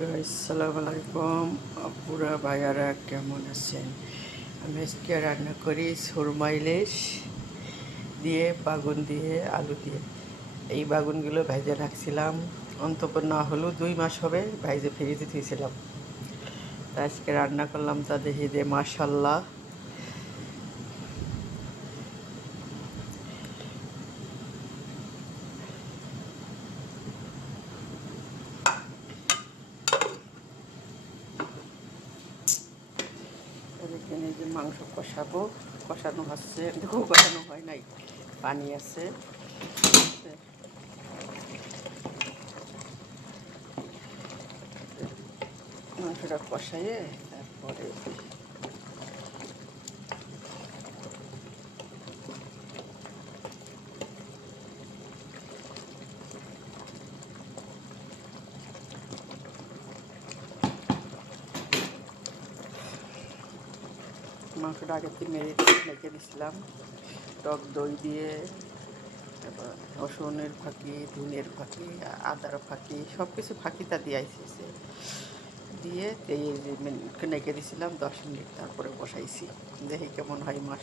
Guys, আসসালামু আলাইকুম। আপুরা ভাইয়ারা কেমন আছেন? আমি আজকে রান্না করি সুরমা ইলিশ দিয়ে, বাগুন দিয়ে, আলু দিয়ে। এই বাগুনগুলো ভেজে রাখছিলাম, অন্তত না হলেও 2 মাস হবে ভেজে ফ্রিজে দিয়েছিলাম। তা আজকে রান্না করলাম, তা দেখি দিয়ে মাশাল্লাহ এখানে যে মাংস কষাবো, কষানো হচ্ছে, দেখো কষানো হয় নাই, পানি আছে। মাংসটা কষাইয়ে তারপরে মাংসটা আগে থেকে রেখে দিয়েছিলাম টক দই দিয়ে, তারপর রসুনের ফাঁকি, ধুনের ফাঁকি, আদার ফাঁকি, সব কিছু ফাঁকিটা দিয়ে আইসিছে দিয়ে রেখে দিয়েছিলাম 10 মিনিট, তারপরে বসাইছি। দেখি কেমন হয় মাছ।